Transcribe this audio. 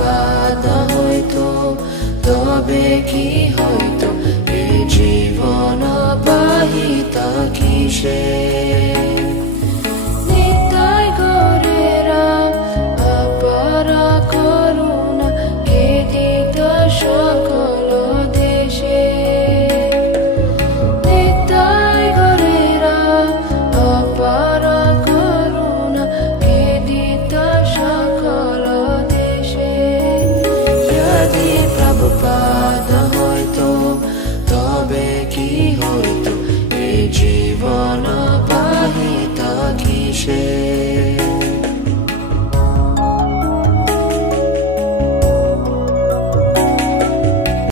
আঘাত না হইতো তবে কি হইতো এ জীবন পাহিতা কিসে নিতাই গৌরেরা আপারা করুণা কে দিত সকল